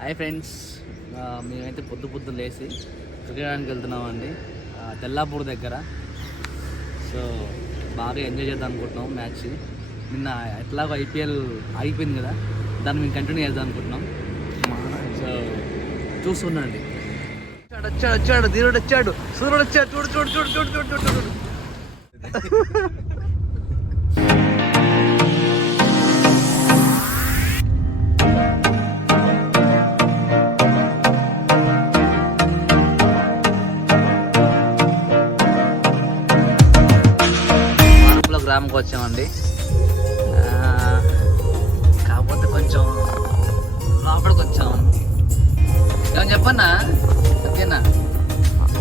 Hi friends. మేమైతే పొద్దు పొద్దు లేచి క్రికెట్ ఆడడానికి వెళ్తున్నామండి తెల్లాపూర్ దగ్గర. సో బాగా ఎంజాయ్ చేద్దాం అనుకుంటున్నాం మ్యాచ్. నిన్న ఎట్లాగో ఐపీఎల్ ఆగిపోయింది కదా దాన్ని మేము కంటిన్యూ చేద్దాం అనుకుంటున్నాం. సో వచ్చాడు వచ్చాడు వచ్చాడు ధీరుడు వచ్చాడు సూర్యుడు వచ్చాడు చూడు చూడు చూడు చూడు చూడు చూడు చూడు. గ్రామంకి వచ్చామండి ఆ, కాకపోతే కొంచెం లోపలికి వచ్చాం ఏమని చెప్పన్నా? సత్యనా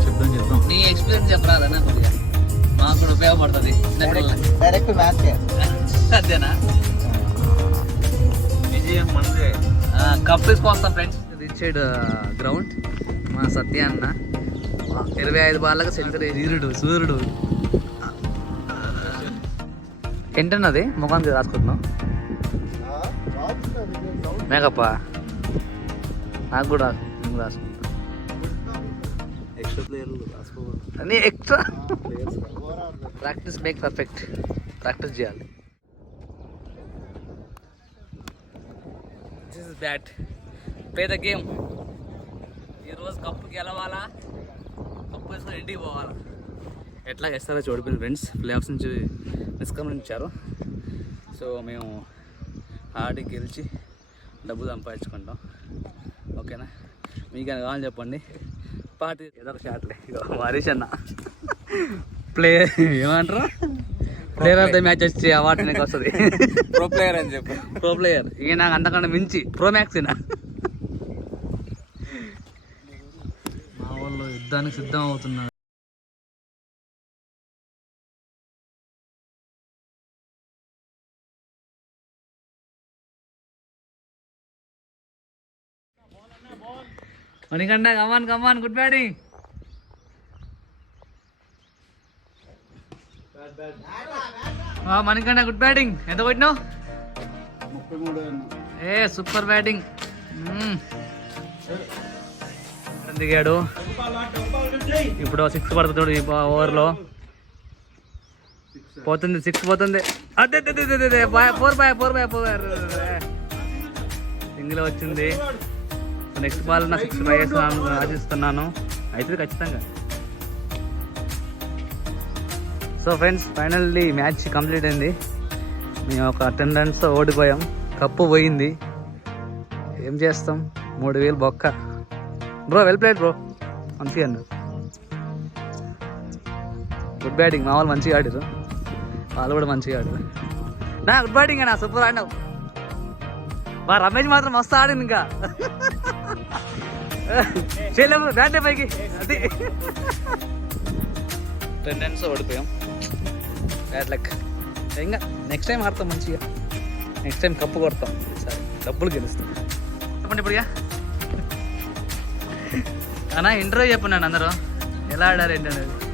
చెప్దాం చెప్దాం. నీ ఎక్స్పీరియన్స్ చెప్పరాదన్నా కొద్దిగా? మాకు కూడా ఉపయోగపడుతుంది. డైరెక్ట్ మ్యాచ్ అంతేనా? విజయం మనదే. కప్ తీసుకొస్తాం ఫ్రెండ్స్. రిచ్ సైడ్ గ్రౌండ్ మా సత్య అన్న. ఇరవై ఐదు బాళ్ళకి సెంచరీ వీరుడు సూర్యుడు. ఏంటన్నది ముఖానికి రాసుకుంటున్నాం మేకప్ప నాకు కూడా నువ్వు రాసుకుంటా ఎక్స్ట్రా ప్లేయర్లు రాసుకోవాలి extra practice make perfect practice చేయాలి this is bat play the game ఈరోజు కప్పు గెలవాలా? కప్పు వేసుకొని ఇంటికి పోవాలా? ఎట్లా వేస్తారో చూడిపోయింది ఫ్రెండ్స్ ప్లే ఆఫ్స్ నుంచి నిష్క్రమించారు సో మేము ఆడి గెలిచి డబ్బు సంపాదించుకుంటాం. ఓకేనా? మీకు అని కావాలని చెప్పండి. పార్టీ ఏదో ఒక షాట్లే హరీష్ అన్న. ప్లే ఏమంటారు? ప్లేయర్ ఆఫ్ ద మ్యాచ్ వచ్చి అవార్డు నీకు వస్తుంది. ప్రో ప్లేయర్ అని చెప్పు. ప్రో ప్లేయర్ ఈయన నాకు అంతకన్నా మించి ప్రో మ్యాక్స్ మా వాళ్ళు యుద్ధానికి సిద్ధం అవుతున్నారు. Manikanda come on come on good batting Manikanda good batting ఎంత కొట్టినావు? ఏ సూపర్ బ్యాటింగ్ దిగాడు. ఇప్పుడు సిక్స్ పడుతుంది ఈ ఓవర్లో. పోతుంది సిక్స్ పోతుంది. అదే four boy four boy four single వచ్చింది. నెక్స్ట్ బాల్ నా సిక్స్ ఫైవ్ వేస్తాను ఆశిస్తున్నాను అయితే ఖచ్చితంగా. So friends finally match complete అయింది. మేము ఒక టెన్ రన్స్ ఓడిపోయాం. కప్పు పోయింది. ఏం చేస్తాం? మూడు వేలు బొక్క. Bro well played bro. మంచిగా గుడ్ బ్యాటింగ్. మా వాళ్ళు మంచిగా ఆడారు. వాళ్ళు కూడా మంచిగా ఆడారు. నా గుడ్ బ్యాటింగ్ అన్న సూపర్ ఆడినావు. మా రమేష్ మాత్రం మస్తు ఆడింది ఇంకా. చేయలేము బ్యాటే పైకి. అది. టెన్ రన్స్ ఓడిపోయాం. బ్యాడ్ లక్ ఇంకా నెక్స్ట్ టైం ఆడతాం మంచిగా. నెక్స్ట్ టైం కప్పు కొడతాం. సరే డబ్బులు గెలుస్తాం. చెప్పండి ఇప్పుడు. అన్నా ఇంటర్వ్యూ చెప్పండి అందరూ. ఎలా ఆడారు ఏంటి అనేది